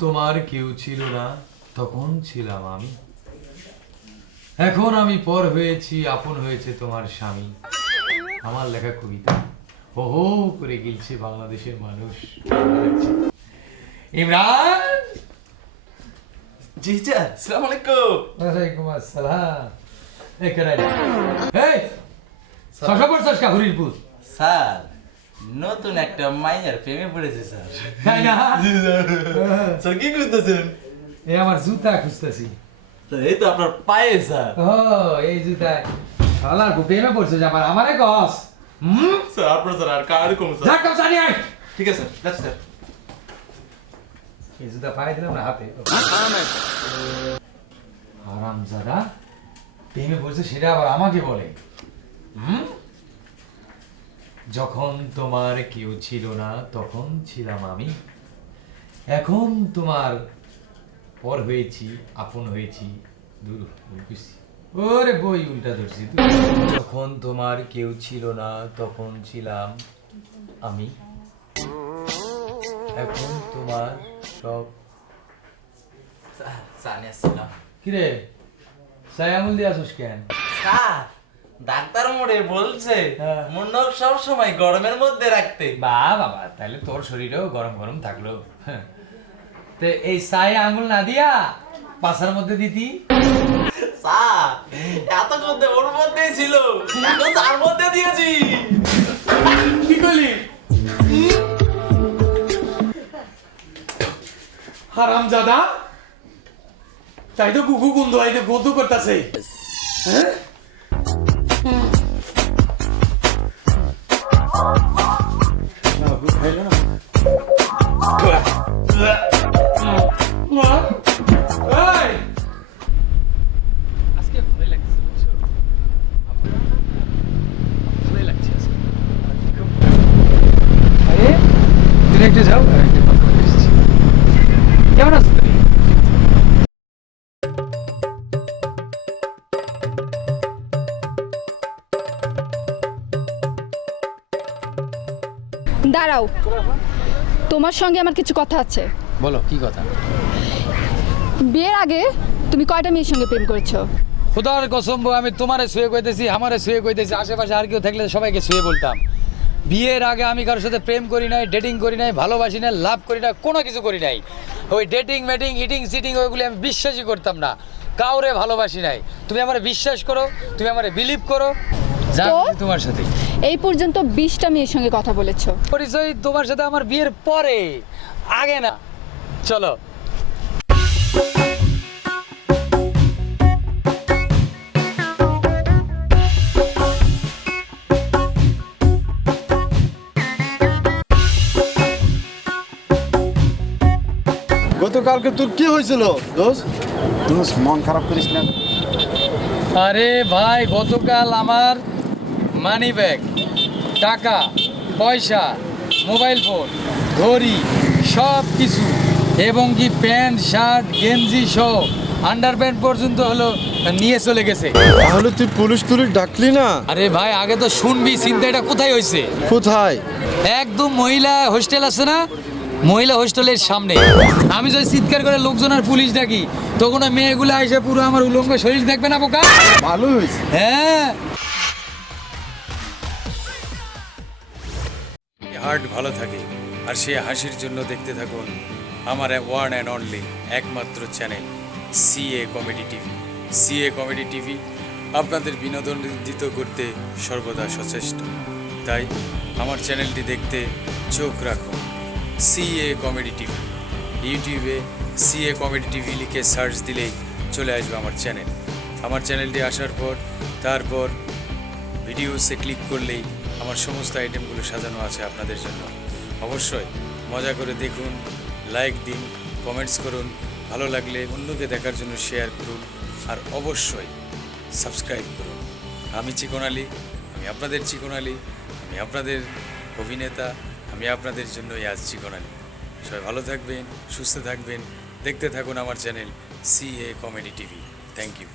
তোমার কেউ ছিল না তখন ছিলাম আমি। এখন আমি পর হয়েছি আপন হয়েছে তোমার স্বামী। আমার লেখা কবিতা। হো হো করে গিলছে বাংলাদেশের মানুষ। ইমরান! জি সালাম আলাইকুম ওয়ালাইকুম আসসালাম। এই কেরাই এই পুত? স্যার। নতুন একটা মাইয়ার প্রেমে পড়েছে স্যার। তাই না? স্যার। কি খুঁজতেছেন? এই আমার জুতা খুঁজতেছি। এই তো আপনার পায়ে স্যার। ও এই জুতায়। শালার খুব প্রেমে পড়ছে আমার আমারে কস। হুম? স্যার আপনার স্যার আর কার কম স্যার? ঝাড় কাপ সানি আয়। ঠিক আছে স্যার স্যার। এই জুতা পায়ে দিলাম না হাতে। আরাম জাদা প্রেমে পড়ছে সেটা আবার আমাকে বলে। হুম? যখন তোমার কেউ ছিল না তখন ছিলাম আমি। এখন তোমার পর হয়েছি আপন হয়েছি দূর ওরে বই উল্টা ধরছি যখন তোমার কেউ ছিল না তখন ছিলাম আমি। এখন তোমার সব কিরে? আঙুল দিয়ে আসুস কেন? স্যার ডাক্তার মোড়ে বলছে হ্যাঁ। মুন্ডক সব সময় গরমের মধ্যে রাখতে। বা বাবা তাহলে তোর শরীরেও গরম গরম থাকল। হ্যাঁ। তো এই সাই আঙুল না দিয়া পাশার মধ্যে দিতি। স্যার এত মধ্যে ওর মধ্যেই ছিল। এখন তার মধ্যে দিয়েছি। কি করলি? হারাম জাদা তাই তো কুকু গন্ধ আইতে গন্ধ করতেছে। আজকে একটু যাও কেমন আছো তুমি? দাঁড়াও। তোমার সঙ্গে আমার কিছু কথা আছে। বলো কি কথা? বিয়ের আগে তুমি কয়টা মেয়ের সঙ্গে প্রেম করেছ? খোদার কসম আমি তোমারে শুয়ে কইতেছি আমারে শুয়ে কইতেছি আশেপাশে আর কেউ থাকলে সবাইকে শুয়ে বলতাম। বিয়ের আগে আমি কারোর সাথে প্রেম করি নাই ডেটিং করি নাই ভালোবাসি নাই লাভ করি না কোনো কিছু করি নাই। ওই ডেটিং মেটিং ইটিং সিটিং ওইগুলি আমি বিশ্বাসই করতাম না। কাউরে ভালোবাসি নাই। তুমি আমার বিশ্বাস করো তুমি আমার বিলিভ করো? তোমার সাথে। এই পর্যন্ত বিশটা মেয়ের সঙ্গে কথা বলেছ। পরিচয় তোমার সাথে আমার বিয়ের পরে। আগে না। চলো। গতকালকে তোর কি হয়েছিল দোষ দোষ মন খারাপ করিস না। আরে ভাই গতকাল আমার মানি ব্যাগ টাকা পয়সা মোবাইল ফোন ঘড়ি সব কিছু এবং কি প্যান্ট শার্ট গেঞ্জি সহ আন্ডার প্যান্ট পর্যন্ত হলো নিয়ে চলে গেছে। তাহলে তুই পুলিশ তুলিশ ডাকলি না? আরে ভাই আগে তো শুনবি চিন্তাটা কোথায় হয়েছে? কোথায়? একদম মহিলা হোস্টেল আছে না? মহিলা হোস্টেলের সামনে। আমি যদি চিৎকার করে লোকজন আর পুলিশ ডাকি তখন ওই মেয়েগুলো এসে পুরো আমার উলঙ্গ শরীর দেখবে না বোকা? ভালো হয়েছে। হ্যাঁ। হার্ট ভালো থাকে আর সে হাসির জন্য দেখতে থাকুন আমার ওয়ান অ্যান্ড অনলি একমাত্র channel CA comedy TV CA comedy TV আপনাদের বিনোদন দিত করতে সর্বদা সচেষ্ট। তাই আমার চ্যানেলটি দেখতে চোখ রাখুন। সিএ কমেডি টিভি ইউটিউবে সিএ কমেডি টিভি লিখে সার্চ দিলেই চলে আসবে আমার চ্যানেল আমার চ্যানেলটি আসার পর, তারপর ভিডিওসে ক্লিক করলেই আমার সমস্ত আইটেমগুলো সাজানো আছে আপনাদের জন্য। অবশ্যই মজা করে দেখুন লাইক দিন কমেন্টস করুন, ভালো লাগলে অন্যকে দেখার জন্য শেয়ার করুন, আর অবশ্যই সাবস্ক্রাইব করুন। আমি চিকন আলী, আমি আপনাদের চিকন আলী, আমি আপনাদের অভিনেতা আমি আপনাদের জন্যই আজ আলী সবাই ভালো থাকবেন, সুস্থ থাকবেন। দেখতে থাকুন আমার channel C A comedy TV. Thank you